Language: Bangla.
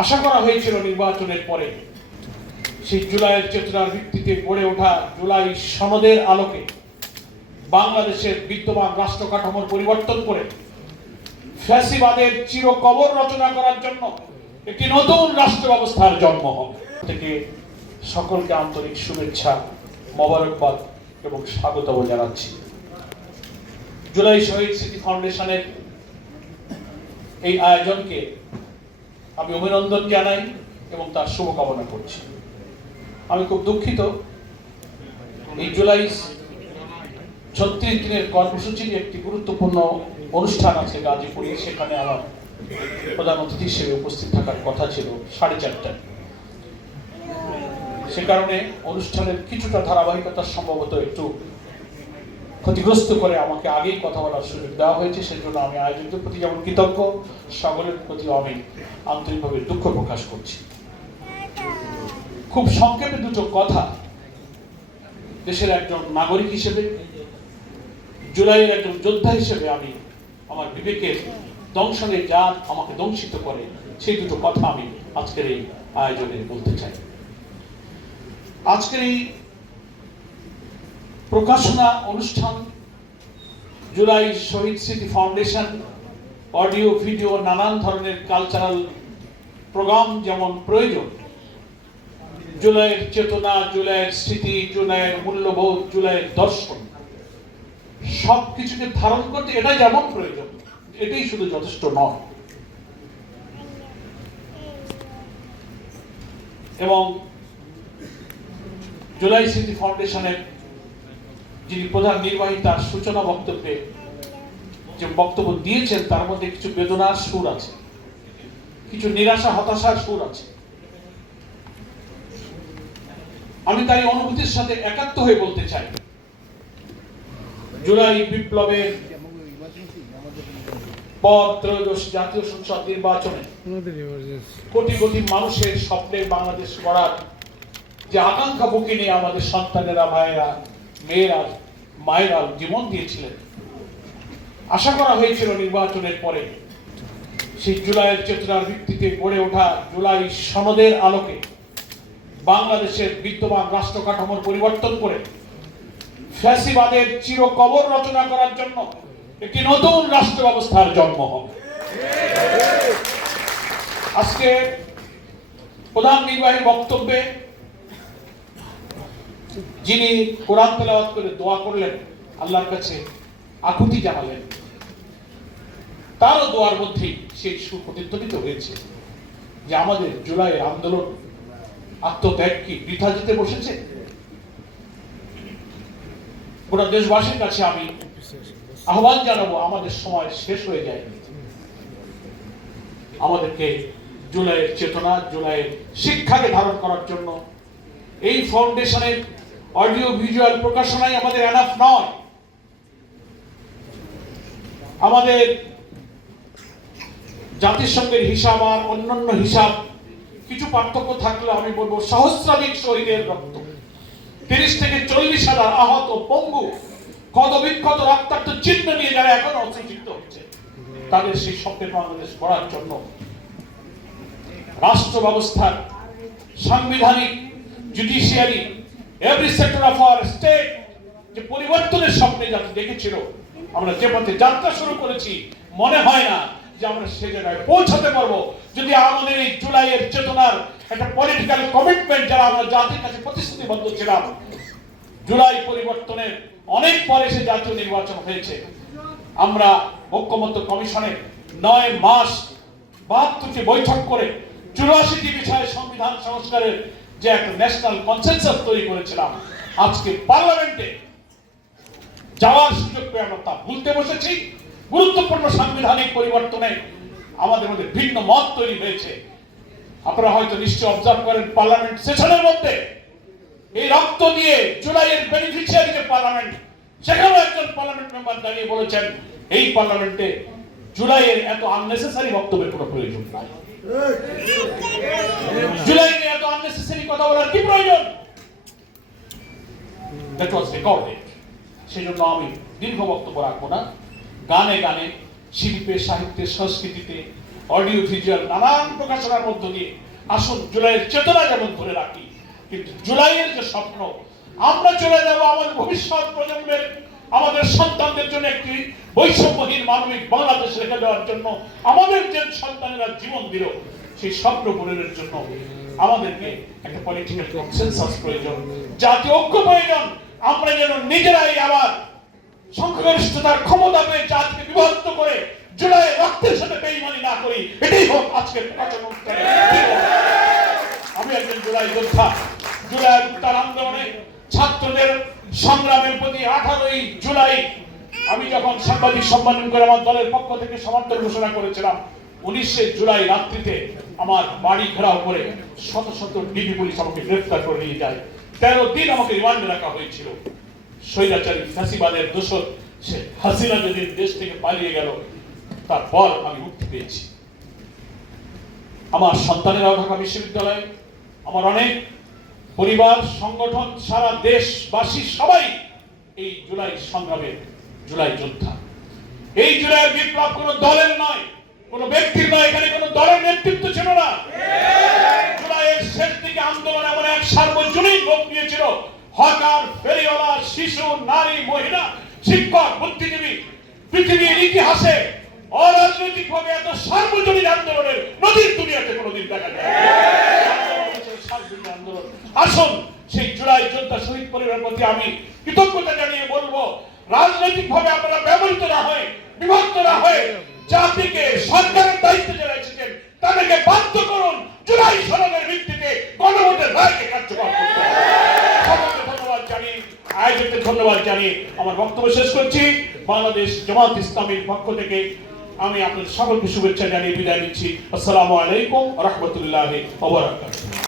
আশা করা হয়েছিল নির্বাচনের পরে সেই জুলাইয়ের চেতনার ভিত্তিতে গড়ে ওঠা জুলাই সনদের আলোকে বাংলাদেশের বিদ্যমান রাষ্ট্র কাঠামোর পরিবর্তন করে ফ্যাসিবাদের চিরকবর রচনা করার জন্য একটি নতুন রাষ্ট্র ব্যবস্থার জন্ম হবে। থেকে সকলকে আন্তরিক শুভেচ্ছা, মোবারকবাদ এবং স্বাগত জানাচ্ছি। জুলাই শহীদ স্মৃতি ফাউন্ডেশনের এই আয়োজনকে আমি অভিনন্দন জানাই এবং তার শুভকামনা করছি। আমি খুব দুঃখিত, এই জুলাই 36 দিনের কর্মসূচির একটি গুরুত্বপূর্ণ অনুষ্ঠান আছে গাজীপুরে, সেখানে আমার প্রধান অতিথি হিসেবে উপস্থিত থাকার কথা ছিল 4:30টায়। সে কারণে অনুষ্ঠানের কিছুটা ধারাবাহিকতা সম্ভবত একটু ক্ষতিগ্রস্ত করে আমাকে আগেই কথা বলার সুযোগ দেওয়া হয়েছে। সেজন্য আমি আয়োজকদের প্রতি যেমন কৃতজ্ঞ, সকলের প্রতি আমি আন্তরিকভাবে দুঃখ প্রকাশ করছি। খুব সংক্ষেপে দুটো কথা দেশের একজন নাগরিক হিসেবে, জুলাইয়ের একজন যোদ্ধা হিসেবে আমি আমার বিবেকের দংশনে যা আমাকে দংশিত করে সেই দুটো কথা আমি আজকের এই আয়োজনে বলতে চাই। আজকের এই প্রকাশনা অনুষ্ঠান জুলাই শহীদ স্মৃতি ফাউন্ডেশন অডিও ভিডিও নানান ধরনের কালচারাল প্রোগ্রাম যেমন প্রয়োজন, জুলাইয়ের চেতনা, জুলাইয়ের স্মৃতি, জুলাইয়ের মূল্যবোধ, জুলাইয়ের দর্শন সবকিছুকে ধারণ করতে এটা যেমন প্রয়োজন, এটাই শুধু যথেষ্ট নয়। এবং জুলাই স্মৃতি ফাউন্ডেশনের যিনি প্রধান নির্বাহী, তার সূচনা বক্তব্যে যে বক্তব্য দিয়েছেন তার মধ্যে কিছু বেদনার সুর আছে, কিছু নিরাশা হতাশার সুর আছে। আমি তাই অনুভূতির সাথে একাত্ম হয়ে বলতে চাই, জুলাই বিপ্লবের পর ত্রয়োদশ জাতীয় সংসদ নির্বাচনে কোটি কোটি মানুষের স্বপ্নের বাংলাদেশ গড়ার যে আকাঙ্ক্ষা বুকে নিয়ে আমাদের সন্তানেরা, ভাইয়েরা, মেয়েরা, মায়েরা জীবন দিয়েছিলেন, আশা করা হয়েছিল নির্বাচনের পরে সেই জুলাইয়ের চেতনার ভিত্তিতে গড়ে ওঠা জুলাই সনদের আলোকে বাংলাদেশের বিদ্যমান রাষ্ট্র কাঠামোর পরিবর্তন করে ফ্যাসিবাদের চিরকবর রচনা করার জন্য একটি নতুন রাষ্ট্র ব্যবস্থার জন্ম হবে। আজকে প্রধান নির্বাহী বক্তব্যে যিনি কোরআন তেলাওয়াত করে দোয়া করলেন, আল্লাহর কাছে আকুতি জানালেন, তারও দোয়ার মধ্যেই সেই সুর প্রতিধ্বনিত হয়েছে যে আমাদের জুলাইয়ের আন্দোলন আত্মত্যাগ কি বৃথা যেতে বসেছে? গোটা দেশবাসীর কাছে আমি আহ্বান জানাবো, আমাদের সময় শেষ হয়ে যায়। আমাদেরকে জুলাইয়ের চেতনা, জুলাইয়ের শিক্ষাকে ধারণ করার জন্য এই ফাউন্ডেশনের অডিও ভিজুয়াল প্রকাশনাই আমাদের এনাফ নয়। আমাদের জাতিসংঘের হিসাব আর অন্যান্য হিসাব কিছু পার্থক্য থাকলে আমি বলবো সহস্রাধিক শহীদের রক্ত, 30 থেকে 40 হাজার আহত, পঙ্গু, ক্ষত বিক্ষত, রক্তাক্ত চিহ্ন নিয়ে যারা এখনো অসুচিত হচ্ছে, তাদের সেই স্বপ্নের বাংলাদেশ গড়ার জন্য রাষ্ট্র ব্যবস্থার সাংবিধানিক, judiciary, every sector of our state যে পরিবর্তনের স্বপ্নে যাতে দেখেছিল, আমরা যে পথে যাত্রা শুরু করেছি, মনে হয় না যে আমরা সে জায়গায় পৌঁছাতে পারবো যদি আমাদের এই জুলাইয়ের চেতনার একটা পলিটিক্যাল কমিটমেন্ট যারা আমরা জাতির কাছে প্রতিশ্রুতিবদ্ধ ছিলাম। জুলাই পরিবর্তনের অনেক পরে সে জাতীয় নির্বাচন হয়েছে। আমরা ঐক্যমত্য কমিশনে 9 মাস 72টি বৈঠক করে 84টি বিষয়ে সংবিধান সংস্কারের যে একটা ন্যাশনাল কনসেনসাস তৈরি করেছিলাম, আজকে পার্লামেন্টে যাওয়ার সুযোগ পেয়ে আমরা তা ভুলতে বসেছি। গুরুত্বপূর্ণ সাংবিধানিক পরিবর্তনে আমাদের মধ্যে ভিন্ন মত তৈরি হয়েছে। আপনারা হয়তো নিশ্চয় অবজার্ভ করেন, পার্লামেন্ট সেশনের মধ্যে এই রক্ত দিয়ে জুলাইয়ের বেনিফিশিয়ারি যে পার্লামেন্ট, সেখানেও একজন পার্লামেন্ট মেম্বার দাঁড়িয়ে বলেছেন এই পার্লামেন্টে জুলাইয়ের এত আননেসেসারি বক্তব্যের কোনো প্রয়োজন নাই। জুলাই নিয়ে এত আননেসেসারি কথা বলার কি প্রয়োজন? That was recorded. সেজন্য আমি দীর্ঘ বক্তব্য রাখবো না। গানে গানে, শিল্পে, সাহিত্যে, সংস্কৃতিতে, অডিও ভিজুয়াল নানান প্রকাশনার মধ্য দিয়ে আসুন জুলাইয়ের চেতনা যেমন ধরে রাখি, কিন্তু জুলাইয়ের যে স্বপ্ন আমরা চলে যাব আমাদের ভবিষ্যৎ প্রজন্মের, আমাদের সন্তানদের জন্য একটি বৈষম্যহীন মানবিক বাংলাদেশ রেখে দেওয়ার জন্য, আমাদের যে সন্তানেরা জীবন দিল সেই স্বপ্ন পূরণের জন্য আমাদেরকে একটা পলিটিক্যাল কনসেনসাস প্রয়োজন, জাতীয় ঐক্য প্রয়োজন। আমরা যেন নিজেরাই আবার সংখ্যাগরিষ্ঠতার ক্ষমতা পেয়ে জাতিকে বিভক্ত করে জুলাই রক্তের সাথে বেইমানি না করি, এটাই হোক আজকের প্রকাশন অনুষ্ঠানে। আমি একজন জুলাই যোদ্ধা। জুলাই উত্তাল আন্দোলনে ছাত্রদের সংগ্রামের প্রতি 18ই জুলাই আমি যখন সাংবাদিক সম্মেলন করে আমার দলের পক্ষ থেকে সমর্থন ঘোষণা করেছিলাম, 19শে জুলাই রাত্রিতে আমার বাড়ি ঘেরাও করে শত শত ডিবি পুলিশ আমাকে গ্রেফতার করে নিয়ে যায়। 13 দিন আমাকে রিমান্ডে রাখা হয়েছিল। স্বৈরাচারী ফ্যাসিবাদের দোষর সে হাসিনা যেদিন দেশ থেকে পালিয়ে গেল তারপর আমি মুক্তি পেয়েছি। আমার সন্তানেরাও ঢাকা বিশ্ববিদ্যালয়ে, আমার অনেক পরিবার সংগঠন, সারা দেশবাসী সবাই এই জুলাই সংগ্রামের জুলাই যোদ্ধা। এই জুলাইয়ের বিপ্লব কোনো দলের নয়, কোনো ব্যক্তির নয়, এখানে কোনো দলের নেতৃত্ব ছিল না। জুলাইয়ের শেষ দিকে আন্দোলন এমন এক সার্বজনীন রূপ নিয়েছিল, হকার, ফেরিওয়ালা, শিশু, নারী, মহিলা, শিক্ষক, বুদ্ধিজীবী, পৃথিবীর ইতিহাসে অরাজনৈতিক ভাবে এত সার্বজনীন আন্দোলনের নদীর দুনিয়াতে কোনোদিন দেখা যায়। আন্দোলন আসুন সেই জুলাই যোদ্ধা শহীদ পরিবারের প্রতি আমি কৃতজ্ঞতা জানিয়ে বলবো, রাজনৈতিক ভাবে আপনারা ব্যবহৃত না হয়ে, বিভক্ত না হয়ে জাতিকে সরকারের দায়িত্বে যারা এসেছেন তাদেরকে বাধ্য করুন জুলাই সনদের ভিত্তিতে গণভোটের রায়কে কার্যকর করতে। সকলকে ধন্যবাদ জানিয়ে, আয়োজকদের ধন্যবাদ জানিয়ে আমার বক্তব্য শেষ করছি। বাংলাদেশ জামাত ইসলামীর পক্ষ থেকে আমি আপনাদের সকলকে শুভেচ্ছা জানিয়ে বিদায় নিচ্ছি। আসসালামু আলাইকুম ওয়া রাহমাতুল্লাহি ওয়া বারাকাতুহু।